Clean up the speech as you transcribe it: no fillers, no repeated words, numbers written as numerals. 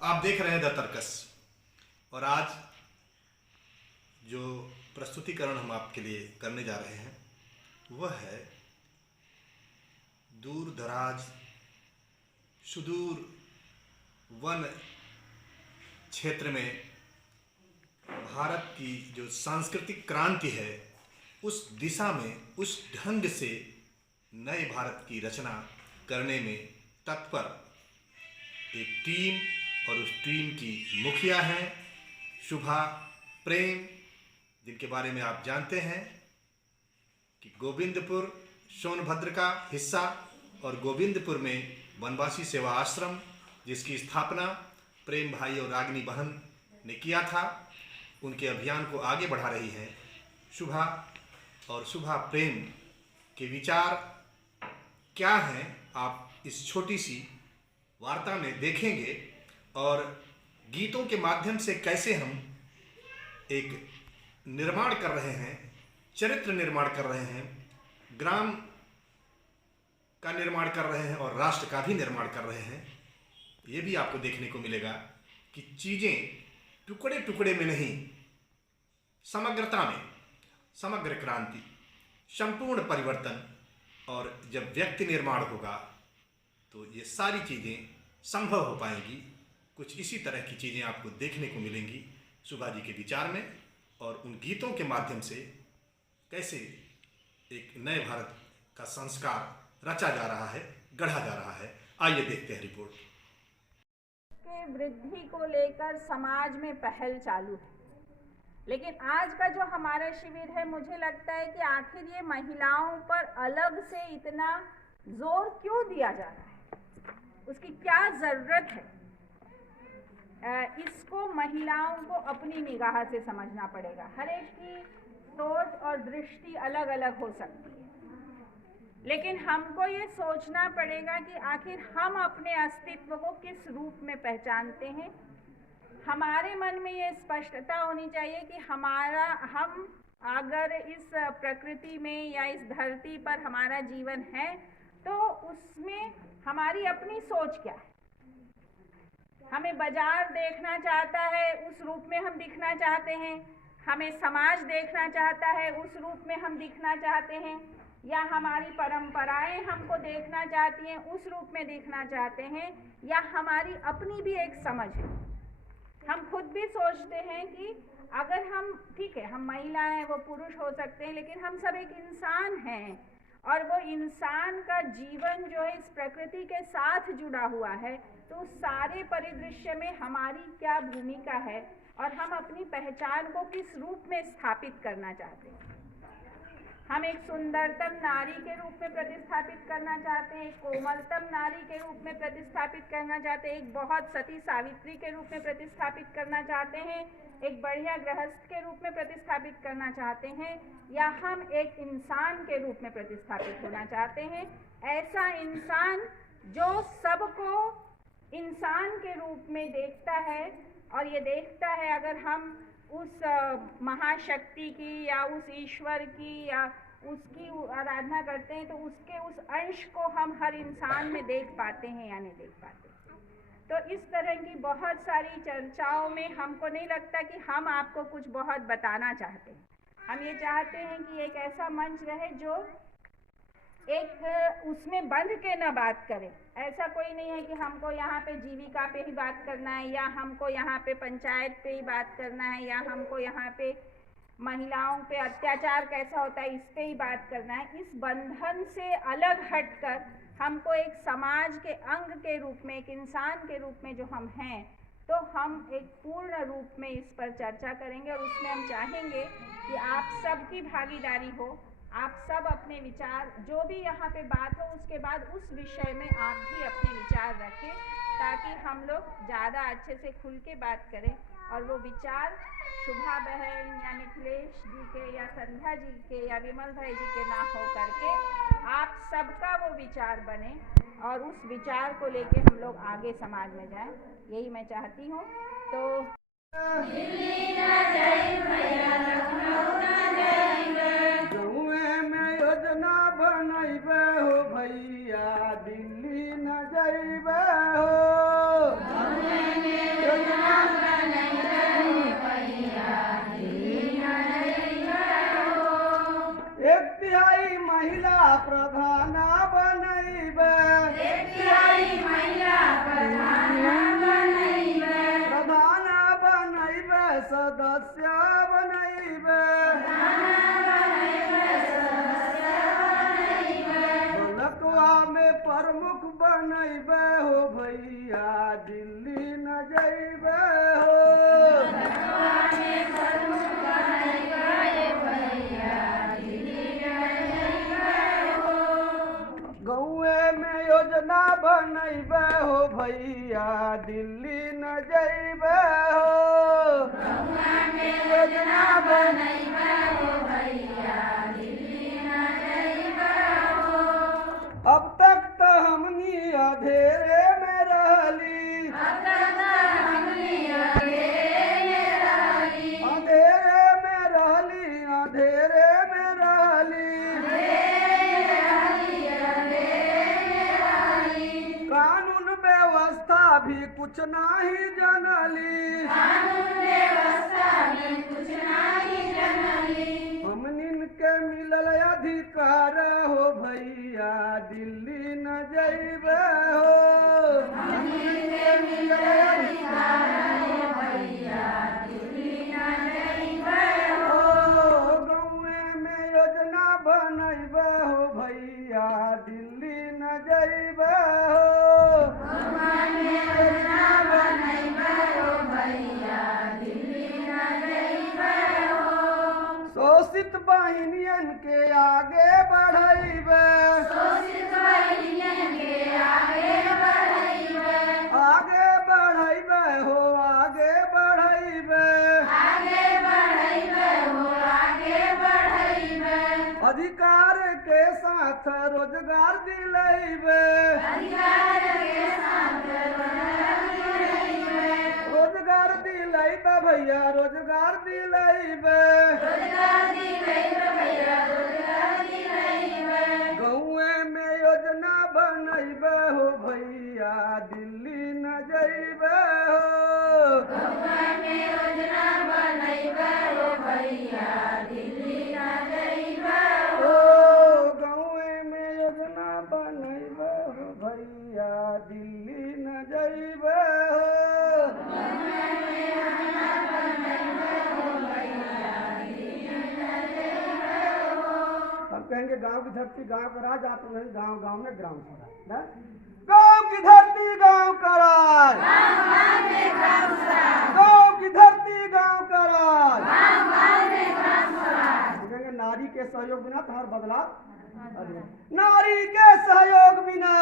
आप देख रहे हैं द तर्कस और आज जो प्रस्तुतिकरण हम आपके लिए करने जा रहे हैं वह है दूर दराज सुदूर वन क्षेत्र में भारत की जो सांस्कृतिक क्रांति है उस दिशा में उस ढंग से नए भारत की रचना करने में तत्पर एक टीम और उस टीम की मुखिया हैं शुभा प्रेम, जिनके बारे में आप जानते हैं कि गोविंदपुर सोनभद्र का हिस्सा और गोविंदपुर में वनवासी सेवा आश्रम जिसकी स्थापना प्रेम भाई और रागिनी बहन ने किया था, उनके अभियान को आगे बढ़ा रही हैं शुभा। और शुभा प्रेम के विचार क्या हैं आप इस छोटी सी वार्ता में देखेंगे और गीतों के माध्यम से कैसे हम एक निर्माण कर रहे हैं, चरित्र निर्माण कर रहे हैं, ग्राम का निर्माण कर रहे हैं और राष्ट्र का भी निर्माण कर रहे हैं। ये भी आपको देखने को मिलेगा कि चीज़ें टुकड़े टुकड़े में नहीं, समग्रता में समग्र क्रांति, संपूर्ण परिवर्तन। और जब व्यक्ति निर्माण होगा तो ये सारी चीज़ें संभव हो पाएंगी। कुछ इसी तरह की चीज़ें आपको देखने को मिलेंगी शुभा जी के विचार में और उन गीतों के माध्यम से कैसे एक नए भारत का संस्कार रचा जा रहा है, गढ़ा जा रहा है। आइए देखते हैं रिपोर्ट। के वृद्धि को लेकर समाज में पहल चालू है, लेकिन आज का जो हमारा शिविर है, मुझे लगता है कि आखिर ये महिलाओं पर अलग से इतना जोर क्यों दिया जा रहा है, उसकी क्या ज़रूरत है, इसको महिलाओं को अपनी निगाह से समझना पड़ेगा। हर एक की सोच और दृष्टि अलग अलग हो सकती है, लेकिन हमको ये सोचना पड़ेगा कि आखिर हम अपने अस्तित्व को किस रूप में पहचानते हैं। हमारे मन में ये स्पष्टता होनी चाहिए कि हम अगर इस प्रकृति में या इस धरती पर हमारा जीवन है तो उसमें हमारी अपनी सोच क्या है। हमें बाजार देखना चाहता है, उस रूप में हम दिखना चाहते हैं। हमें समाज देखना चाहता है, उस रूप में हम दिखना चाहते हैं। या हमारी परंपराएं हमको देखना चाहती हैं, उस रूप में दिखना चाहते हैं। या हमारी अपनी भी एक समझ है। हम खुद भी सोचते हैं कि अगर हम, ठीक है, हम महिला हैं, वो पुरुष हो सकते हैं, लेकिन हम सब एक इंसान हैं और वो इंसान का जीवन जो है इस प्रकृति के साथ जुड़ा हुआ है। तो उस सारे परिदृश्य में हमारी क्या भूमिका है और हम अपनी पहचान को किस रूप में स्थापित करना चाहते हैं। हम एक सुंदरतम नारी के रूप में प्रतिस्थापित करना चाहते हैं, एक कोमलतम नारी के रूप में प्रतिस्थापित करना चाहते हैं, एक बहुत सती सावित्री के रूप में प्रतिस्थापित करना चाहते हैं, एक बढ़िया गृहस्थ के रूप में प्रतिस्थापित करना चाहते हैं, या हम एक इंसान के रूप में प्रतिस्थापित होना चाहते हैं। ऐसा इंसान जो सबको इंसान के रूप में देखता है और ये देखता है अगर हम उस महाशक्ति की या उस ईश्वर की या उसकी आराधना करते हैं तो उसके उस अंश को हम हर इंसान में देख पाते हैं या नहीं देख पाते। तो इस तरह की बहुत सारी चर्चाओं में हमको नहीं लगता कि हम आपको कुछ बहुत बताना चाहते हैं। हम ये चाहते हैं कि एक ऐसा मंच रहे जो एक उसमें बंध के न बात करें। ऐसा कोई नहीं है कि हमको यहाँ पे जीविका पे ही बात करना है, या हमको यहाँ पे पंचायत पे ही बात करना है, या हमको यहाँ पे महिलाओं पे अत्याचार कैसा होता है इस पे ही बात करना है। इस बंधन से अलग हटकर हमको एक समाज के अंग के रूप में, एक इंसान के रूप में जो हम हैं, तो हम एक पूर्ण रूप में इस पर चर्चा करेंगे और उसमें हम चाहेंगे कि आप सबकी भागीदारी हो। आप सब अपने विचार, जो भी यहाँ पे बात हो उसके बाद उस विषय में आप भी अपने विचार रखें, ताकि हम लोग ज़्यादा अच्छे से खुल के बात करें और वो विचार शुभा बहन या मिथिलेश जी के या संध्या जी के या विमल भाई जी के ना हो करके आप सबका वो विचार बने और उस विचार को लेके हम लोग आगे समाज में जाएं, यही मैं चाहती हूँ। तो भैया दिल्ली न जइबे हो। दिल्ली न जइबे हो। गौए में योजना बनैबे हो भैया दिल्ली न जइबे हो। योजना बनैबे हो भैया दिल्ली न जइबे हो। अब तक तो हमनी अधेरे में रहली, अंधेरे में रहली, अंधेरे में रहली। कानून व्यवस्था भी कुछ नाही जनली, हमनिन के मिलल अधिकार हो भैया दिल्ली न जइबे हो। हमनिन के मिलल अधिकार हो भैया दिल्ली न जइबे हो। गौए में योजना बनैबे हो भैया दिल्ली न जइबे हो। शोषित बहनियन के आगे बढ़ैबे, आगे बढ़ैबे हो, आगे बढ़ैबे। अधिकार के साथ रोजगार दिलैबे, रोजगार दिलैबे भैया रोजगार दिलैबे। गौए में योजना बनैबे हो भैया दिल्ली न जइबे हो। गौए में योजना बनैबे हो भैया दिल्ली न जइबे हो। हम कहेंगे गांव की धरती गांव का राज, आप कहेंगे गांव गांव में ग्राम स्वराज ना। गांव की धरती गांव का राज, गांव की धरती गांव का राज। कहेंगे नारी के सहयोग बिना तो हर बदलाव, नारी के सहयोग बिना